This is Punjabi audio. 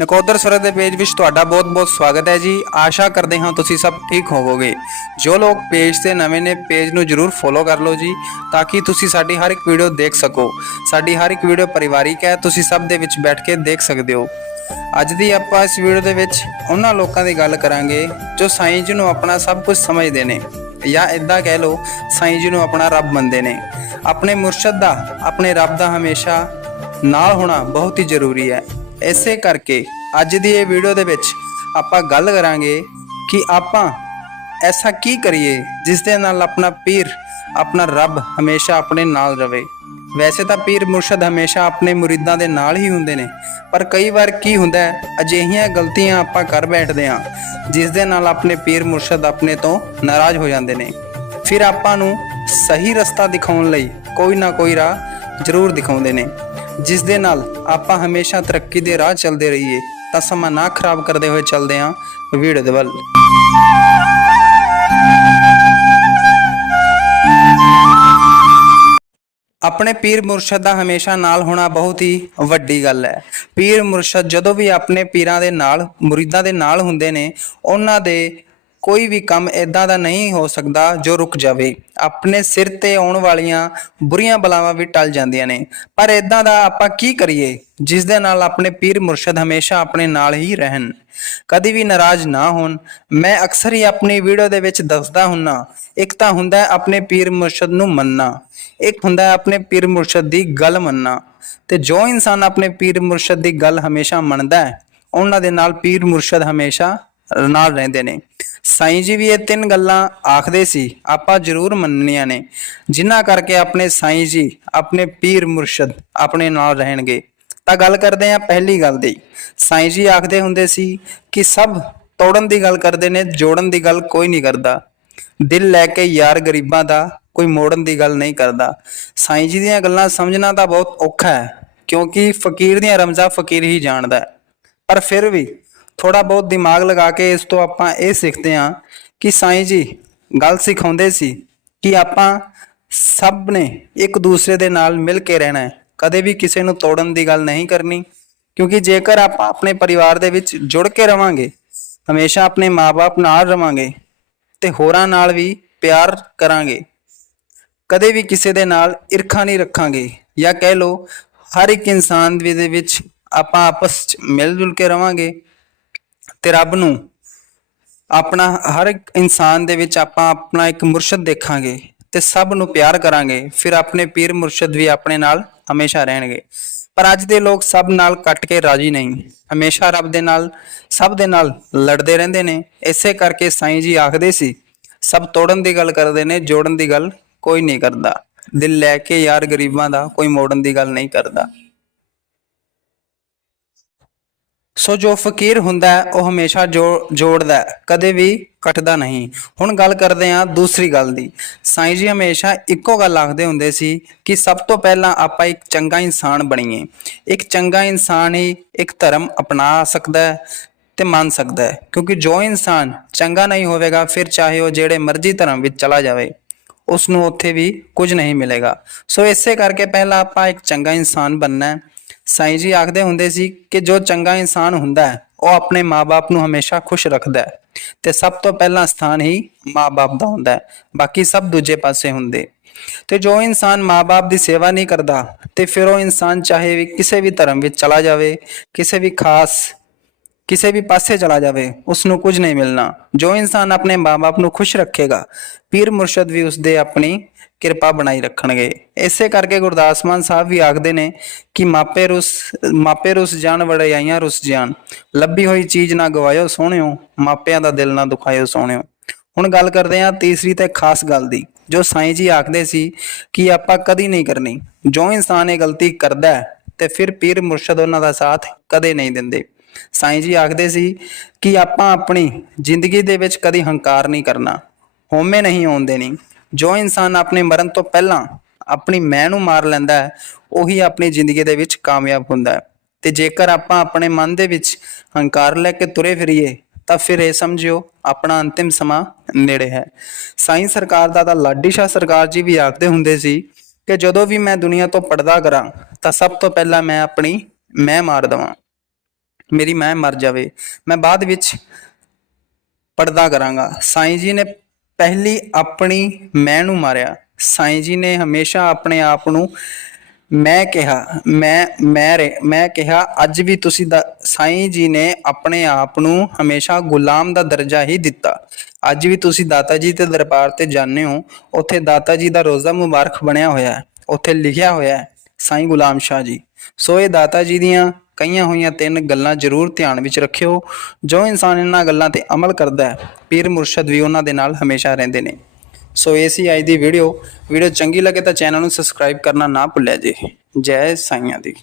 ਨਕੋਦਰ ਸੁਰਤ ਦੇ ਪੇਜ ਵਿੱਚ ਤੁਹਾਡਾ ਬਹੁਤ-ਬਹੁਤ ਸਵਾਗਤ ਹੈ ਜੀ। ਆਸ਼ਾ ਕਰਦੇ ਹਾਂ ਤੁਸੀਂ ਸਭ ਠੀਕ ਹੋਵੋਗੇ। ਜੋ ਲੋਕ ਪੇਜ ਤੇ ਨਵੇਂ ਨੇ, ਪੇਜ ਨੂੰ ਜਰੂਰ ਫੋਲੋ ਕਰ ਲਓ ਜੀ, ਤਾਂ ਕਿ ਤੁਸੀਂ ਸਾਡੀ ਹਰ ਇੱਕ ਵੀਡੀਓ ਦੇਖ ਸਕੋ। ਸਾਡੀ ਹਰ ਇੱਕ ਵੀਡੀਓ ਪਰਿਵਾਰਿਕ ਹੈ, ਤੁਸੀਂ ਸਭ ਦੇ ਵਿੱਚ ਬੈਠ ਕੇ ਦੇਖ ਸਕਦੇ ਹੋ। ਅੱਜ ਦੀ ਆਪਾਂ ਇਸ ਵੀਡੀਓ ਦੇ ਵਿੱਚ ਉਹਨਾਂ ਲੋਕਾਂ ਦੀ ਗੱਲ ਕਰਾਂਗੇ, ਜੋ ਸਾਈਂ ਜੀ ਨੂੰ ਆਪਣਾ ਸਭ ਕੁਝ ਸਮਝਦੇ ਨੇ, ਜਾਂ ਇਦਾਂ ਕਹਿ ਲਓ ਸਾਈਂ ਜੀ ਨੂੰ ਆਪਣਾ ਰੱਬ ਮੰਨਦੇ ਨੇ। ਆਪਣੇ ਮੁਰਸ਼ਦ ਦਾ, ਆਪਣੇ ਰੱਬ ਦਾ ਹਮੇਸ਼ਾ ਨਾਲ ਹੋਣਾ ਬਹੁਤ ਹੀ ਜ਼ਰੂਰੀ ਹੈ। ਇਸੇ ਕਰਕੇ ਅੱਜ ਦੀ ਇਹ ਵੀਡੀਓ ਦੇ ਵਿੱਚ ਆਪਾਂ ਗੱਲ ਕਰਾਂਗੇ ਕਿ ਆਪਾਂ ਐਸਾ ਕੀ ਕਰੀਏ ਜਿਸ ਦੇ ਨਾਲ ਆਪਣਾ ਪੀਰ, ਆਪਣਾ ਰੱਬ ਹਮੇਸ਼ਾ ਆਪਣੇ ਨਾਲ ਰਵੇ। ਵੈਸੇ ਤਾਂ ਪੀਰ ਮੁਰਸ਼ਦ ਹਮੇਸ਼ਾ ਆਪਣੇ ਮੁਰੀਦਾਂ ਦੇ ਨਾਲ ਹੀ ਹੁੰਦੇ ਨੇ, ਪਰ ਕਈ ਵਾਰ ਕੀ ਹੁੰਦਾ ਹੈ, ਅਜਿਹੀਆਂ ਗਲਤੀਆਂ ਆਪਾਂ ਕਰ ਬੈਠਦੇ ਹਾਂ ਜਿਸ ਦੇ ਨਾਲ ਆਪਣੇ ਪੀਰ ਮੁਰਸ਼ਦ ਆਪਣੇ ਤੋਂ ਨਾਰਾਜ਼ ਹੋ ਜਾਂਦੇ ਨੇ। ਫਿਰ ਆਪਾਂ ਨੂੰ ਸਹੀ ਰਸਤਾ ਦਿਖਾਉਣ ਲਈ ਕੋਈ ਨਾ ਕੋਈ ਰਾਹ ਜ਼ਰੂਰ ਦਿਖਾਉਂਦੇ ਨੇ। ਜਿਸ ਦੇ ਨਾਲ ਆਪਾਂ ਹਮੇਸ਼ਾ ਤਰੱਕੀ ਦੇ ਰਾਹ ਚੱਲਦੇ ਰਹੀਏ, ਤਾਂ ਸਮਾਂ ਨਾ ਖਰਾਬ ਕਰਦੇ ਹੋਏ ਚੱਲਦੇ ਹਾਂ ਵੀਡੀਓ ਦੇ ਵੱਲ। ਆਪਣੇ ਪੀਰ ਮੁਰਸ਼ਦ ਦਾ ਹਮੇਸ਼ਾ ਨਾਲ ਹੋਣਾ ਬਹੁਤ ਹੀ ਵੱਡੀ ਗੱਲ ਹੈ। ਪੀਰ ਮੁਰਸ਼ਦ ਜਦੋਂ ਵੀ ਆਪਣੇ ਪੀਰਾਂ ਦੇ ਨਾਲ, ਮੁਰੀਦਾਂ ਦੇ ਨਾਲ ਹੁੰਦੇ ਨੇ, ਉਹਨਾਂ ਦੇ ਕੋਈ ਵੀ ਕੰਮ ਇਦਾਂ ਦਾ ਨਹੀਂ ਹੋ ਸਕਦਾ ਜੋ ਰੁਕ ਜਾਵੇ। ਆਪਣੇ ਸਿਰ ਤੇ ਆਉਣ ਵਾਲੀਆਂ ਬੁਰੀਆਂ ਬਲਾਵਾਂ ਵੀ ਟਲ ਜਾਂਦੀਆਂ ਨੇ। ਪਰ ਇਦਾਂ ਦਾ ਆਪਾਂ ਕੀ ਕਰੀਏ? ਜਿਸ ਦੇ ਨਾਲ ਆਪਣੇ ਪੀਰ ਮੁਰਸ਼ਦ ਹਮੇਸ਼ਾ ਆਪਣੇ ਨਾਲ ਹੀ ਰਹਿਣ। ਕਦੀ ਵੀ ਨਾਰਾਜ਼ ਨਾ ਹੋਣ। ਮੈਂ ਅਕਸਰ ਹੀ ਆਪਣੀ ਵੀਡੀਓ ਦੇ ਵਿੱਚ ਦੱਸਦਾ ਹੁੰਨਾ, ਇੱਕ ਤਾਂ ਹੁੰਦਾ ਹੈ ਆਪਣੇ ਪੀਰ ਮੁਰਸ਼ਦ ਨੂੰ ਮੰਨਣਾ, ਇੱਕ ਹੁੰਦਾ ਹੈ ਆਪਣੇ ਪੀਰ ਮੁਰਸ਼ਦ ਦੀ ਗੱਲ ਮੰਨਣਾ। ਤੇ ਜੋ ਇਨਸਾਨ ਆਪਣੇ ਪੀਰ ਮੁਰਸ਼ਦ ਦੀ ਗੱਲ ਹਮੇਸ਼ਾ ਮੰਨਦਾ ਹੈ, ਉਹਨਾਂ ਦੇ ਨਾਲ ਪੀਰ ਮੁਰਸ਼ਦ ਹਮੇਸ਼ਾ ਨਾਲ ਰਹਿੰਦੇ ਨੇ। ਸਾਈਂ ਜੀ ਵੀ ਇਹ ਤਿੰਨ ਗੱਲਾਂ ਆਖਦੇ ਸੀ, ਆਪਾਂ ਜ਼ਰੂਰ ਮੰਨਣੀਆਂ ਨੇ। ਜਿਨ੍ਹਾਂ ਕਰਕੇ ਆਪਣੇ ਸਾਈਂ ਜੀ ਆਪਣੇ ਪੀਰ ਮੁਰਸ਼ਦ ਆਪਣੇ ਨਾਲ ਰਹਿਣਗੇ। ਤਾਂ ਗੱਲ ਕਰਦੇ ਹਾਂ ਪਹਿਲੀ ਗੱਲ ਦੀ। ਸਾਈਂ ਜੀ ਆਖਦੇ ਹੁੰਦੇ ਸੀ ਕਿ ਸਭ ਤੋੜਨ ਦੀ ਗੱਲ ਕਰਦੇ ਨੇ, ਜੋੜਨ ਦੀ ਗੱਲ ਕੋਈ ਨਹੀਂ ਕਰਦਾ। ਦਿਲ ਲੈ ਕੇ ਯਾਰ ਗਰੀਬਾਂ ਦਾ ਕੋਈ ਮੋੜਨ ਦੀ ਗੱਲ ਨਹੀਂ ਕਰਦਾ। ਸਾਈਂ ਜੀ ਦੀਆਂ ਗੱਲਾਂ ਸਮਝਣਾ ਤਾਂ ਬਹੁਤ ਔਖਾ ਹੈ, ਕਿਉਂਕਿ ਫਕੀਰ ਦੀਆਂ ਰਮਜ਼ਾਂ ਫਕੀਰ ਹੀ ਜਾਣਦਾ ਪਰ ਫਿਰ ਵੀ ਥੋੜਾ ਬਹੁਤ ਦਿਮਾਗ ਲਗਾ ਕੇ ਇਸ ਤੋਂ ਆਪਾਂ ਇਹ ਸਿੱਖਦੇ ਹਾਂ ਕਿ ਸਾਈਂ ਜੀ ਗੱਲ ਸਿਖਾਉਂਦੇ ਸੀ ਕਿ ਆਪਾਂ ਸਭ ਨੇ ਇੱਕ ਦੂਸਰੇ ਦੇ ਨਾਲ ਮਿਲ ਕੇ ਰਹਿਣਾ ਹੈ। ਕਦੇ ਵੀ ਕਿਸੇ ਨੂੰ ਤੋੜਨ ਦੀ ਗੱਲ ਨਹੀਂ ਕਰਨੀ, ਕਿਉਂਕਿ ਜੇਕਰ ਆਪਾਂ ਆਪਣੇ ਪਰਿਵਾਰ ਦੇ ਵਿੱਚ ਜੁੜ ਕੇ ਰਵਾਂਗੇ, ਹਮੇਸ਼ਾ ਆਪਣੇ ਮਾਪੇ ਨਾਲ ਰਵਾਂਗੇ ਤੇ ਹੋਰਾਂ ਨਾਲ ਵੀ ਪਿਆਰ ਕਰਾਂਗੇ। ਕਦੇ ਵੀ ਕਿਸੇ ਦੇ ਨਾਲ ਈਰਖਾ ਨਹੀਂ ਰੱਖਾਂਗੇ ਜਾਂ ਕਹਿ ਲਓ ਹਰ ਇੱਕ ਇਨਸਾਨ ਦੇ ਦੇ ਵਿੱਚ ਆਪਾਂ ਆਪਸ ਚ ਮਿਲ ਜੁਲ ਕੇ ਰਵਾਂਗੇ। ਤੇ ਰੱਬ ਨੂੰ ਆਪਣਾ ਹਰ ਇੱਕ ਇਨਸਾਨ ਦੇ ਵਿੱਚ ਆਪਾਂ ਆਪਣਾ ਇੱਕ ਮੁਰਸ਼ਦ ਦੇਖਾਂਗੇ ਤੇ ਸਭ ਨੂੰ ਪਿਆਰ ਕਰਾਂਗੇ, ਫਿਰ ਆਪਣੇ ਪੀਰ ਮੁਰਸ਼ਦ ਵੀ ਆਪਣੇ ਨਾਲ ਹਮੇਸ਼ਾ ਰਹਿਣਗੇ। ਪਰ ਅੱਜ ਦੇ ਲੋਕ ਸਭ ਨਾਲ ਕੱਟ ਕੇ ਰਾਜੀ ਨਹੀਂ। ਹਮੇਸ਼ਾ ਰੱਬ ਦੇ ਨਾਲ, ਸਭ ਦੇ ਨਾਲ ਲੜਦੇ ਰਹਿੰਦੇ ਨੇ। ਇਸੇ ਕਰਕੇ ਸਾਈਂ ਜੀ ਆਖਦੇ ਸੀ, ਸਭ ਤੋੜਨ ਦੀ ਗੱਲ ਕਰਦੇ ਨੇ, ਜੋੜਨ ਦੀ ਗੱਲ ਕੋਈ ਨਹੀਂ ਕਰਦਾ। ਦਿਲ ਲੈ ਕੇ ਯਾਰ ਗਰੀਬਾਂ ਦਾ ਕੋਈ ਮੋੜਨ ਦੀ ਗੱਲ ਨਹੀਂ ਕਰਦਾ। ਸੋ ਜੋ ਫਕੀਰ ਹੁੰਦਾ ਉਹ ਹਮੇਸ਼ਾ ਜੋ- ਜੋੜਦਾ ਕਦੇ ਵੀ ਕੱਟਦਾ ਨਹੀਂ। ਹੁਣ ਗੱਲ ਕਰਦੇ ਹਾਂ ਦੂਸਰੀ ਗੱਲ ਦੀ। ਸਾਈਂ ਜੀ ਹਮੇਸ਼ਾ ਇੱਕੋ ਗੱਲ ਆਖਦੇ ਹੁੰਦੇ ਸੀ ਕਿ ਸਭ ਤੋਂ ਪਹਿਲਾਂ ਆਪਾਂ ਇੱਕ ਚੰਗਾ ਇਨਸਾਨ ਬਣੀਏ। ਇੱਕ ਚੰਗਾ ਇਨਸਾਨ ਹੀ ਇੱਕ ਧਰਮ ਅਪਣਾ ਸਕਦਾ ਹੈ ਤੇ ਮੰਨ ਸਕਦਾ ਹੈ। ਕਿਉਂਕਿ ਜੋ ਇਨਸਾਨ ਚੰਗਾ ਨਹੀਂ ਹੋਵੇਗਾ, ਫਿਰ ਚਾਹੇ ਉਹ ਜਿਹੜੇ ਮਰਜ਼ੀ ਧਰਮ ਵਿੱਚ ਚਲਾ ਜਾਵੇ ਉਸ ਨੂੰ ਉੱਥੇ ਵੀ ਕੁਝ ਨਹੀਂ ਮਿਲੇਗਾ। ਸੋ ਇਸੇ ਕਰਕੇ ਪਹਿਲਾਂ ਆਪਾਂ ਇੱਕ ਚੰਗਾ ਇਨਸਾਨ ਬਣਨਾ ਹੈ। ਸਾਈਂ ਜੀ ਆਖਦੇ ਹੁੰਦੇ ਸੀ ਕਿ ਜੋ ਚੰਗਾ ਇਨਸਾਨ ਹੁੰਦਾ ਹੈ, ਉਹ ਆਪਣੇ ਮਾਪੇ ਨੂੰ ਹਮੇਸ਼ਾ ਖੁਸ਼ ਰੱਖਦਾ ਹੈ ਤੇ ਸਭ ਤੋਂ ਪਹਿਲਾ ਸਥਾਨ ਹੀ ਮਾਪੇ ਦਾ ਹੁੰਦਾ ਹੈ, ਬਾਕੀ ਸਭ ਦੂਜੇ ਪਾਸੇ ਹੁੰਦੇ। ਤੇ ਜੋ ਇਨਸਾਨ ਮਾਪੇ ਦੀ ਸੇਵਾ ਨਹੀਂ ਕਰਦਾ ਤੇ ਫਿਰ ਉਹ ਇਨਸਾਨ ਚਾਹੇ ਵੀ ਕਿਸੇ ਵੀ ਧਰਮ ਵਿੱਚ ਚਲਾ ਜਾਵੇ, ਕਿਸੇ ਵੀ ਖਾਸ ਕਿਸੇ ਵੀ ਪਾਸੇ ਚਲਾ ਜਾਵੇ ਉਸ ਨੂੰ ਕੁਝ ਨਹੀਂ ਮਿਲਣਾ। ਜੋ ਇਨਸਾਨ ਆਪਣੇ ਮਾਪੇ ਨੂੰ ਖੁਸ਼ ਰੱਖੇਗਾ, ਪੀਰ ਮੁਰਸ਼ਦ ਵੀ ਉਸ ਦੇ ਆਪਣੀ ਕਿਰਪਾ ਬਣਾਈ ਰੱਖਣਗੇ। ਇਸੇ ਕਰਕੇ ਗੁਰਦਾਸ ਮਾਨ ਸਾਹਿਬ ਵੀ ਆਖਦੇ ਨੇ ਕਿ ਮਾਪੇ ਰੁਸ ਮਾਪੇ ਰੁਸ ਜਾਣ, ਵਡਿਆਈਆਂ ਰੁਸ ਜਾਣ। ਲੱਭੀ ਹੋਈ ਚੀਜ਼ ਨਾ ਗਵਾਇਓ ਸੋਹਣਿਓ, ਮਾਪਿਆਂ ਦਾ ਦਿਲ ਨਾ ਦੁਖਾਇਓ ਸੋਹਣਿਓ। ਹੁਣ ਗੱਲ ਕਰਦੇ ਹਾਂ ਤੀਸਰੀ ਤੇ ਖਾਸ ਗੱਲ ਦੀ, ਜੋ ਸਾਈਂ ਜੀ ਆਖਦੇ ਸੀ ਕਿ ਆਪਾਂ ਕਦੀ ਨਹੀਂ ਕਰਨੀ। ਜੋ ਇਨਸਾਨ ਇਹ ਗਲਤੀ ਕਰਦਾ ਹੈ, ਤੇ ਫਿਰ ਪੀਰ ਮੁਰਸ਼ਦ ਉਹਨਾਂ ਦਾ ਸਾਥ ਕਦੇ ਨਹੀਂ ਦਿੰਦੇ। ਸਾਈਂ ਜੀ ਆਖਦੇ ਸੀ ਕਿ ਆਪਾਂ ਆਪਣੀ ਜ਼ਿੰਦਗੀ ਦੇ ਵਿੱਚ ਕਦੀ ਹੰਕਾਰ ਨਹੀਂ ਕਰਨਾ, ਹਉਮੈ ਨਹੀਂ ਆਉਣ ਦੇਣੀ। ਜੋ ਇਨਸਾਨ ਆਪਣੇ ਮਰਨ ਤੋਂ ਪਹਿਲਾਂ ਆਪਣੀ ਮੈਂ ਨੂੰ ਮਾਰ ਲੈਂਦਾ ਹੈ, ਉਹੀ ਆਪਣੀ ਜ਼ਿੰਦਗੀ ਦੇ ਵਿੱਚ ਕਾਮਯਾਬ ਹੁੰਦਾ ਹੈ। ਤੇ ਜੇਕਰ ਆਪਾਂ ਆਪਣੇ ਮਨ ਦੇ ਵਿੱਚ ਹੰਕਾਰ ਲੈ ਕੇ ਤੁਰੇ ਫਿਰੀਏ, ਤਾਂ ਫਿਰ ਇਹ ਸਮਝਿਓ, ਆਪਣਾ ਅੰਤਿਮ ਸਮਾਂ ਨੇੜੇ ਹੈ। ਸਾਈਂ ਸਰਕਾਰ ਦਾ ਤਾਂ ਲਾਡੀ ਸ਼ਾਹ ਸਰਕਾਰ ਜੀ ਵੀ ਆਖਦੇ ਹੁੰਦੇ ਸੀ ਕਿ ਜਦੋਂ ਵੀ ਮੈਂ ਦੁਨੀਆ ਤੋਂ ਪਰਦਾ ਕਰਾਂ, ਤਾਂ ਸਭ ਤੋਂ ਪਹਿਲਾਂ ਮੈਂ ਆਪਣੀ ਮੈਂ ਮਾਰ ਦਵਾਂ। ਮੇਰੀ ਮੈਂ ਮਰ ਜਾਵੇ, ਮੈਂ ਬਾਅਦ ਵਿੱਚ ਪੜਦਾ ਕਰਾਂਗਾ। ਸਾਈਂ ਜੀ ਨੇ ਪਹਿਲੀ ਆਪਣੀ ਮੈਂ ਨੂੰ ਮਾਰਿਆ। ਸਾਈਂ ਜੀ ਨੇ ਹਮੇਸ਼ਾ ਆਪਣੇ ਆਪ ਨੂੰ ਮੈਂ ਕਿਹਾ, ਮੈਂ ਮੈਂ ਰੇ- ਮੈਂ ਕਿਹਾ, ਅੱਜ ਵੀ ਤੁਸੀਂ ਦਾ- ਸਾਈਂ ਜੀ ਨੇ ਆਪਣੇ ਆਪ ਨੂੰ ਹਮੇਸ਼ਾ ਗੁਲਾਮ ਦਾ ਦਰਜਾ ਹੀ ਦਿੱਤਾ। ਅੱਜ ਵੀ ਤੁਸੀਂ ਦਾਤਾ ਜੀ ਦੇ ਦਰਬਾਰ ਤੇ ਜਾਂਦੇ ਹੋ, ਉੱਥੇ ਦਾਤਾ ਜੀ ਦਾ ਰੋਜ਼ਾ ਮੁਬਾਰਕ ਬਣਿਆ ਹੋਇਆ ਹੈ, ਉੱਥੇ ਲਿਖਿਆ ਹੋਇਆ ਹੈ, ਸਾਈਂ ਗੁਲਾਮ ਸ਼ਾਹ ਜੀ। ਸੋ ਇਹ ਦਾਤਾ ਜੀ ਦੀਆਂ ਕਈਆਂ ਹੋਈਆਂ ਤਿੰਨ ਗੱਲਾਂ ਜ਼ਰੂਰ ਧਿਆਨ ਵਿੱਚ ਰੱਖਿਓ। ਜੋ ਇਨਸਾਨ ਇਹਨਾਂ ਗੱਲਾਂ ਤੇ ਅਮਲ ਕਰਦਾ ਹੈ, ਪੀਰ ਮੁਰਸ਼ਦ ਵੀ ਉਹਨਾਂ ਦੇ ਨਾਲ ਹਮੇਸ਼ਾ ਰਹਿੰਦੇ ਨੇ। ਸੋ ਇਹ ਸੀ ਅੱਜ ਦੀ ਵੀਡੀਓ। ਵੀਡੀਓ ਚੰਗੀ ਲੱਗੇ ਤਾਂ ਚੈਨਲ ਨੂੰ ਸਬਸਕ੍ਰਾਈਬ ਕਰਨਾ ਨਾ ਭੁੱਲਿਆ ਜੇ। ਜੈ ਸਾਈਆਂ ਦੀ।